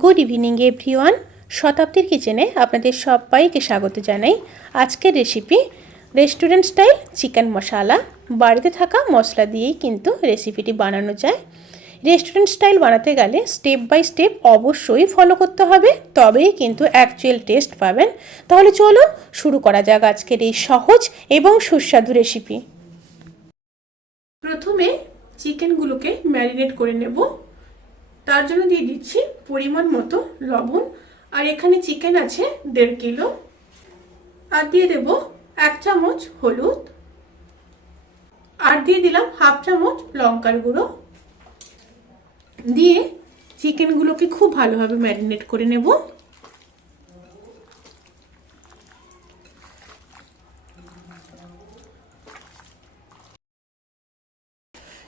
Good evening everyone. শতাব্দীর কিচেনে আপনাদের সবাইকে স্বাগত জানাই। আজকের রেসিপি রেস্টুরেন্ট স্টাইল চিকেন মশলা। বাড়িতে থাকা মশলা দিয়েই কিন্তু রেসিপিটি বানানো যায়। রেস্টুরেন্ট স্টাইল বানাতে গেলে স্টেপ বাই স্টেপ অবশ্যই ফলো করতে হবে, তবেই কিন্তু অ্যাকচুয়াল টেস্ট পাবেন। তাহলে চলুন শুরু করা যাক আজকের এই সহজ এবং সুস্বাদু রেসিপি। প্রথমে চিকেনগুলোকে ম্যারিনেট করে নেব। তার জন্য দিয়ে দিচ্ছি পরিমাণ মতো লবণ, আর এখানে চিকেন আছে 1.5 কিলো। আর দিয়ে দেব 1 চামচ হলুদ, আর দিয়ে দিলাম 1/2 চামচ লঙ্কার গুঁড়ো। দিয়ে চিকেনগুলোকে খুব ভালোভাবে ম্যারিনেট করে নেব।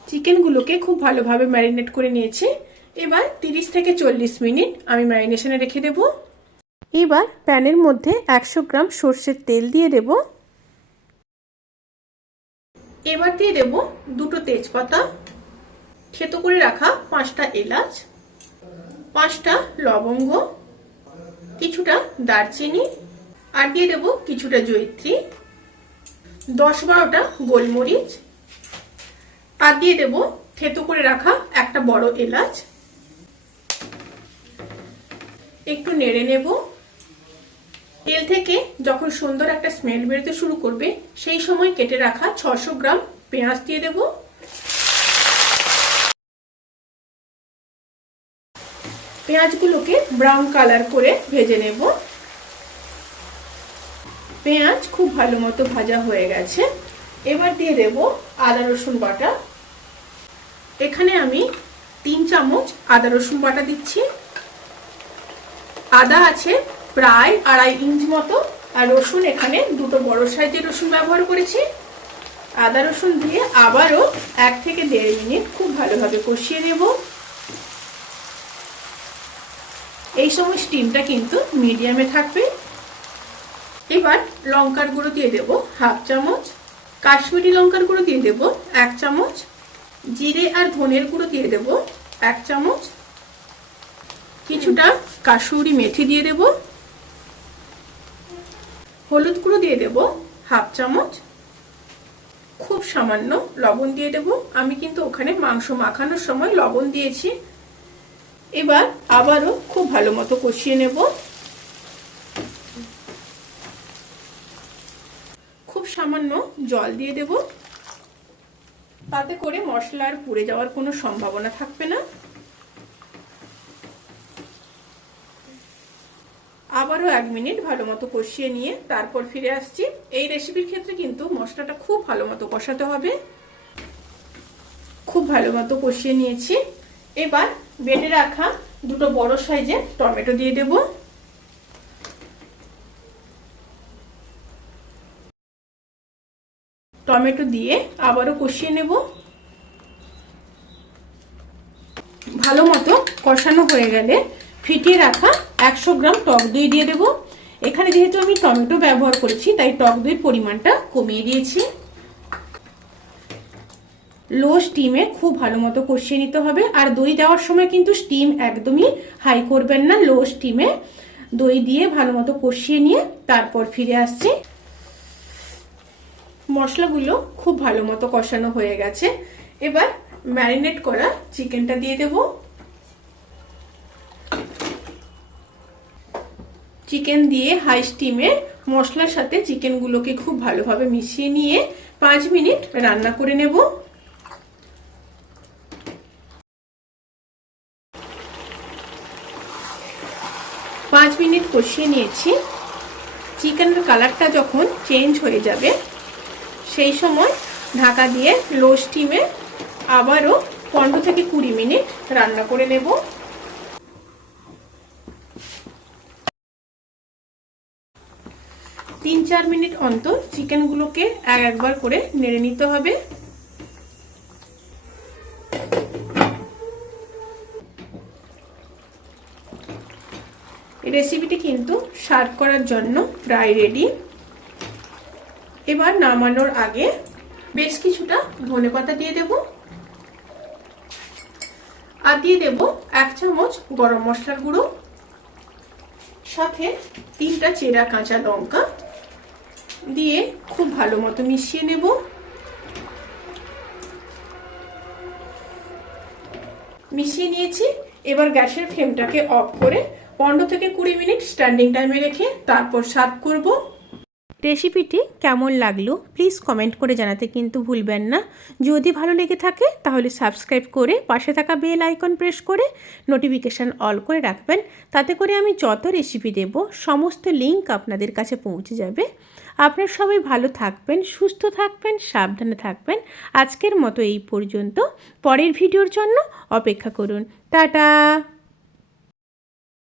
চিকেনগুলোকে খুব ভালোভাবে ম্যারিনেট করে নিয়েছি। এবার 30 থেকে 40 মিনিট আমি ম্যারিনেশনে রেখে দেব। এবার প্যানের মধ্যে 100 গ্রাম সর্ষের তেল দিয়ে দেব। এবার দিয়ে দেব 2টো তেজপাতা, থেতো করে রাখা 5টা এলাচ, 5টা লবঙ্গ, কিছুটা দারচিনি, আর দিয়ে দেব কিছুটা জয়িত্রী, 10-12টা গোলমরিচ, আর দিয়ে দেব থেতো করে রাখা একটা বড় এলাচ। একটু নেড়ে নেব। তেল থেকে যখন সুন্দর একটা স্মেল বেরোতে শুরু করবে, সেই সময় কেটে রাখা 600 গ্রাম পেঁয়াজ দিয়ে দেব। পেঁয়াজগুলোকে ব্রাউন কালার করে ভেজে নেব। পেঁয়াজ খুব ভালো মতো ভাজা হয়ে গেছে। এবার দিয়ে দেব আদা রসুন বাটা। এখানে আমি 3 চামচ আদা রসুন বাটা দিচ্ছি। আদা আছে প্রায় 2.5 ইঞ্চ মতো, আর রসুন এখানে 2টো বড় সাইজের রসুন ব্যবহার করেছি। আদা রসুন দিয়ে আবারও 1 থেকে 1.5 মিনিট খুব ভালোভাবে কষিয়ে নেব। এই সময় স্টিমটা কিন্তু মিডিয়ামে থাকবে। এবার লঙ্কার গুঁড়ো দিয়ে দেব 1/2 চামচ, কাশ্মীরি লঙ্কার গুঁড়ো দিয়ে দেব 1 চামচ, জিরে আর ধনের গুঁড়ো দিয়ে দেব 1 চামচ, কিছুটা কাসুরি মেথি দিয়ে দেব, হলুদ গুঁড়ো দিয়ে দেব 1/2 চামচ, খুব সামান্য লবণ দিয়ে দেব। আমি কিন্তু ওখানে মাংস মাখানোর সময় লবণ দিয়েছি। এবার আবারও খুব ভালো মতো কষিয়ে নেব। খুব সামান্য জল দিয়ে দেব, তাতে করে মশলার পুড়ে যাওয়ার কোনো সম্ভাবনা থাকবে না। আবারও 1 মিনিট ভালো মতো কষিয়ে নিয়ে তারপর ফিরে আসছি। এই রেসিপির ক্ষেত্রে কিন্তু মশলাটা খুব ভালো মতো কষাতে হবে। খুব ভালো মতো কষিয়ে নিয়েছি। এবার বেটে রাখা 2টো বড় সাইজের টমেটো দিয়ে দেব। টমেটো দিয়ে আবারও কষিয়ে নেব। ভালো মতো কষানো হয়ে গেলে ফিটিয়ে রাখা 100 গ্রাম টক দই দিয়ে দেব। এখানে যেহেতু আমি টমেটো ব্যবহার করেছি, তাই টক দই পরিমাণটা কমিয়ে দিয়েছি। লো স্টিমে খুব ভালো মতো কষিয়ে নিতে হবে। আর দই দেওয়ার সময় কিন্তু স্টিম একদমই হাই করবেন না, লো স্টিমে দই দিয়ে ভালো মতো কষিয়ে নিয়ে তারপর ফিরে আসছি। মশলাগুলো খুব ভালো মতো কষানো হয়ে গেছে। এবার ম্যারিনেট করা চিকেনটা দিয়ে দেব। চিকেন দিয়ে হাই স্টিমে মশলার সাথে চিকেনগুলোকে খুব ভালোভাবে মিশিয়ে নিয়ে 5 মিনিট রান্না করে নেব। 5 মিনিট কষিয়ে নিয়েছি। চিকেনের কালারটা যখন চেঞ্জ হয়ে যাবে, সেই সময় ঢাকা দিয়ে লো স্টিমে আবারও 15 থেকে 20 মিনিট রান্না করে নেব। 3-4 মিনিট অন্তর চিকেনগুলোকে একবার করে নেড়ে নিতে হবে। রেসিপিটি কিন্তু সার্ভ করার জন্য প্রায় রেডি। এবার নামানোর আগে বেশ কিছুটা ধনেপাতা দিয়ে দেব। আর দিয়ে দেব 1 চামচ গরম মশলার গুঁড়ো, সাথে 3টা চেরা কাঁচা লঙ্কা দিয়ে খুব ভালো মতো মিশিয়ে নেব। মিশিয়ে নিয়েছি। এবার গ্যাসের ফ্লেমটাকে অফ করে 15 থেকে 20 মিনিট স্ট্যান্ডিং টাইমে রেখে তারপর সার্ভ করব। রেসিপিটি কেমন লাগলো প্লিজ কমেন্ট করে জানাতে কিন্তু ভুলবেন না। যদি ভালো লেগে থাকে তাহলে সাবস্ক্রাইব করে পাশে থাকা বেল আইকন প্রেস করে নোটিফিকেশান অল করে রাখবেন। তাতে করে আমি যত রেসিপি দেব সমস্ত লিঙ্ক আপনাদের কাছে পৌঁছে যাবে। আপনারা সবাই ভালো থাকবেন, সুস্থ থাকবেন, সাবধানে থাকবেন। আজকের মতো এই পর্যন্ত। পরের ভিডিওর জন্য অপেক্ষা করুন। টাটা।